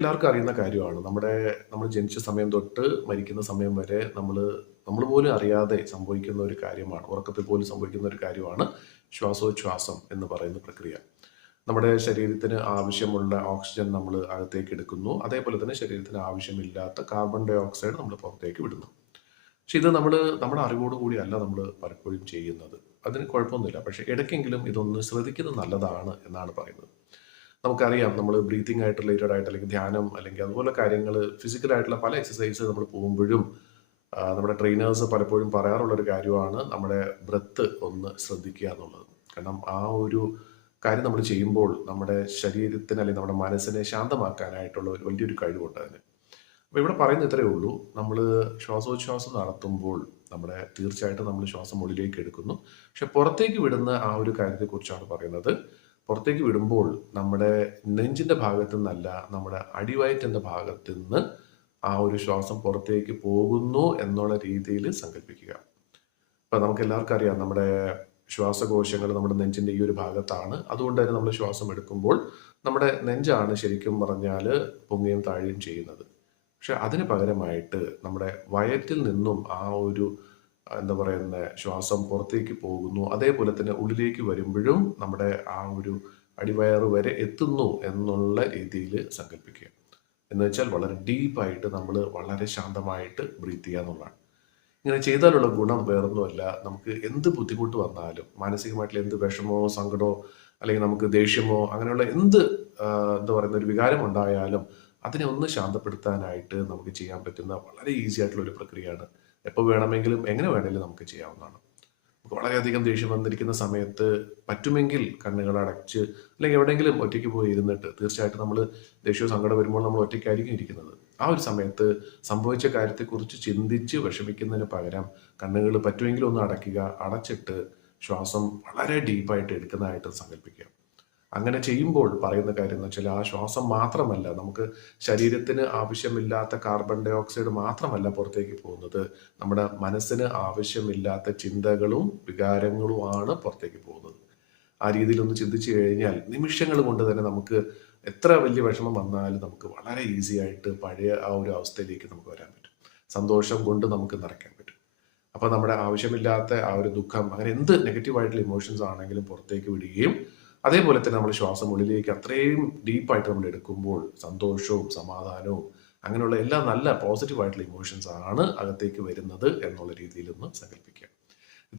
എല്ലാവർക്കും അറിയുന്ന കാര്യമാണ്. നമ്മൾ ജനിച്ച സമയം തൊട്ട് മരിക്കുന്ന സമയം വരെ നമ്മൾ പോലും അറിയാതെ സംഭവിക്കുന്ന ഒരു കാര്യമാണ്. ഉറക്കത്തിൽ പോലും സംഭവിക്കുന്ന ഒരു കാര്യമാണ് ശ്വാസോച്ഛ്വാസം എന്ന് പറയുന്ന പ്രക്രിയ. നമ്മുടെ ശരീരത്തിന് ആവശ്യമുള്ള ഓക്സിജൻ നമ്മൾ അകത്തേക്ക് എടുക്കുന്നു. അതേപോലെ തന്നെ ശരീരത്തിന് ആവശ്യമില്ലാത്ത കാർബൺ ഡൈ ഓക്സൈഡ് നമ്മൾ പുറത്തേക്ക് വിടുന്നു. പക്ഷെ ഇത് നമ്മുടെ അറിവോട് കൂടിയല്ല നമ്മൾ പലപ്പോഴും ചെയ്യുന്നത്. അതിന് കുഴപ്പമൊന്നുമില്ല. പക്ഷെ ഇടയ്ക്കെങ്കിലും ഇതൊന്ന് ശ്രദ്ധിക്കുന്നത് നല്ലതാണ് എന്നാണ് പറയുന്നത്. നമുക്കറിയാം നമ്മൾ ബ്രീത്തിങ് ആയിട്ട് റിലേറ്റഡ് ആയിട്ട് അല്ലെങ്കിൽ ധ്യാനം അല്ലെങ്കിൽ അതുപോലെ കാര്യങ്ങൾ ഫിസിക്കൽ ആയിട്ടുള്ള പല എക്സസൈസ് നമ്മൾ പോകുമ്പോഴും നമ്മുടെ ട്രെയിനേഴ്സ് പലപ്പോഴും പറയാറുള്ള ഒരു കാര്യമാണ് നമ്മുടെ ബ്രത്ത് ഒന്ന് ശ്രദ്ധിക്കുക എന്നുള്ളത്. കാരണം ആ ഒരു കാര്യം നമ്മൾ ചെയ്യുമ്പോൾ നമ്മുടെ ശരീരത്തിന് അല്ലെങ്കിൽ നമ്മുടെ മനസ്സിനെ ശാന്തമാക്കാനായിട്ടുള്ള ഒരു വലിയൊരു കഴിവുണ്ട് അതിന്. അപ്പോൾ ഇവിടെ പറയുന്നത് ഇത്രയേ ഉള്ളൂ. നമ്മൾ ശ്വാസോച്ഛ്വാസം നടത്തുമ്പോൾ തീർച്ചയായിട്ടും നമ്മൾ ശ്വാസം ഉള്ളിലേക്ക് എടുക്കുന്നു. പക്ഷെ പുറത്തേക്ക് വിടുന്ന ആ ഒരു കാര്യത്തെക്കുറിച്ചാണ് പറയുന്നത്. പുറത്തേക്ക് വിടുമ്പോൾ നമ്മുടെ നെഞ്ചിന്റെ ഭാഗത്തു നിന്നല്ല, നമ്മുടെ അടിവയറ്റിന്റെ ഭാഗത്ത് നിന്ന് ആ ഒരു ശ്വാസം പുറത്തേക്ക് പോകുന്നു എന്നുള്ള രീതിയിൽ സങ്കല്പിക്കുക. ഇപ്പൊ നമുക്ക് എല്ലാവർക്കും അറിയാം, നമ്മുടെ ശ്വാസകോശങ്ങൾ നമ്മുടെ നെഞ്ചിന്റെ ഈ ഒരു ഭാഗത്താണ്. അതുകൊണ്ട് തന്നെ നമ്മൾ ശ്വാസം എടുക്കുമ്പോൾ നമ്മുടെ നെഞ്ചാണ് ശരിക്കും പറഞ്ഞാൽ പൊങ്ങുകയും താഴുകയും ചെയ്യുന്നത്. പക്ഷെ അതിന് പകരമായിട്ട് നമ്മുടെ വയറ്റിൽ നിന്നും ആ ഒരു എന്താ പറയുന്ന ശ്വാസം പുറത്തേക്ക് പോകുന്നു. അതേപോലെ തന്നെ ഉള്ളിലേക്ക് വരുമ്പോഴും നമ്മുടെ ആ ഒരു അടിവയറ് വരെ എത്തുന്നു എന്നുള്ള രീതിയിൽ സങ്കല്പിക്കുക. എന്ന് വെച്ചാൽ വളരെ ഡീപ്പായിട്ട് നമ്മൾ വളരെ ശാന്തമായിട്ട് ബ്രീത്ത് ചെയ്യുക എന്നുള്ളതാണ്. ഇങ്ങനെ ചെയ്താലുള്ള ഗുണം വേറൊന്നുമല്ല. നമുക്ക് എന്ത് ബുദ്ധിമുട്ട് വന്നാലും, മാനസികമായിട്ടുള്ള എന്ത് വിഷമോ സങ്കടമോ അല്ലെങ്കിൽ നമുക്ക് ദേഷ്യമോ അങ്ങനെയുള്ള എന്ത് എന്താ പറയുന്ന ഒരു വികാരം ഉണ്ടായാലും അതിനെ ഒന്ന് ശാന്തപ്പെടുത്താനായിട്ട് നമുക്ക് ചെയ്യാൻ പറ്റുന്ന വളരെ ഈസി ആയിട്ടുള്ള ഒരു പ്രക്രിയയാണ്. എപ്പോൾ വേണമെങ്കിലും എങ്ങനെ വേണമെങ്കിലും നമുക്ക് ചെയ്യാവുന്നതാണ്. നമുക്ക് വളരെയധികം ദേഷ്യം വന്നിരിക്കുന്ന സമയത്ത് പറ്റുമെങ്കിൽ കണ്ണുകൾ അടച്ച് അല്ലെങ്കിൽ എവിടെയെങ്കിലും ഒറ്റയ്ക്ക് പോയി ഇരുന്നിട്ട്, തീർച്ചയായിട്ടും നമ്മൾ ദേഷ്യവും സങ്കടം വരുമ്പോൾ നമ്മൾ ഒറ്റയ്ക്കായിരിക്കും ഇരിക്കുന്നത്. ആ ഒരു സമയത്ത് സംഭവിച്ച കാര്യത്തെക്കുറിച്ച് ചിന്തിച്ച് വിഷമിക്കുന്നതിന് പകരം കണ്ണുകൾ പറ്റുമെങ്കിൽ ഒന്ന് അടയ്ക്കുക. അടച്ചിട്ട് ശ്വാസം വളരെ ഡീപ്പായിട്ട് എടുക്കുന്നതായിട്ട് സങ്കല്പിക്കുക. അങ്ങനെ ചെയ്യുമ്പോൾ പറയുന്ന കാര്യം എന്ന് വെച്ചാൽ ആ ശ്വാസം മാത്രമല്ല, നമുക്ക് ശരീരത്തിന് ആവശ്യമില്ലാത്ത കാർബൺ ഡൈ ഓക്സൈഡ് മാത്രമല്ല പുറത്തേക്ക് പോകുന്നത്, നമ്മുടെ മനസ്സിന് ആവശ്യമില്ലാത്ത ചിന്തകളും വികാരങ്ങളുമാണ് പുറത്തേക്ക് പോകുന്നത്. ആ രീതിയിൽ ഒന്ന് ചിന്തിച്ചു കഴിഞ്ഞാൽ നിമിഷങ്ങൾ കൊണ്ട് തന്നെ നമുക്ക് എത്ര വലിയ വിഷമം വന്നാലും നമുക്ക് വളരെ ഈസി ആയിട്ട് പഴയ ആ ഒരു അവസ്ഥയിലേക്ക് നമുക്ക് വരാൻ പറ്റും. സന്തോഷം കൊണ്ട് നമുക്ക് നിറയ്ക്കാൻ പറ്റും. അപ്പൊ നമ്മുടെ ആവശ്യമില്ലാത്ത ആ ഒരു ദുഃഖം, അങ്ങനെ എന്ത് നെഗറ്റീവ് ഇമോഷൻസ് ആണെങ്കിലും പുറത്തേക്ക് വിടുകയും അതേപോലെ തന്നെ നമ്മൾ ശ്വാസം ഉള്ളിലേക്ക് അത്രയും ഡീപ്പായിട്ട് നമ്മൾ എടുക്കുമ്പോൾ സന്തോഷവും സമാധാനവും അങ്ങനെയുള്ള എല്ലാ നല്ല പോസിറ്റീവ് ആയിട്ടുള്ള ഇമോഷൻസ് ആണ് അകത്തേക്ക് വരുന്നത് എന്നുള്ള രീതിയിൽ ഒന്ന് സങ്കല്പിക്കുക.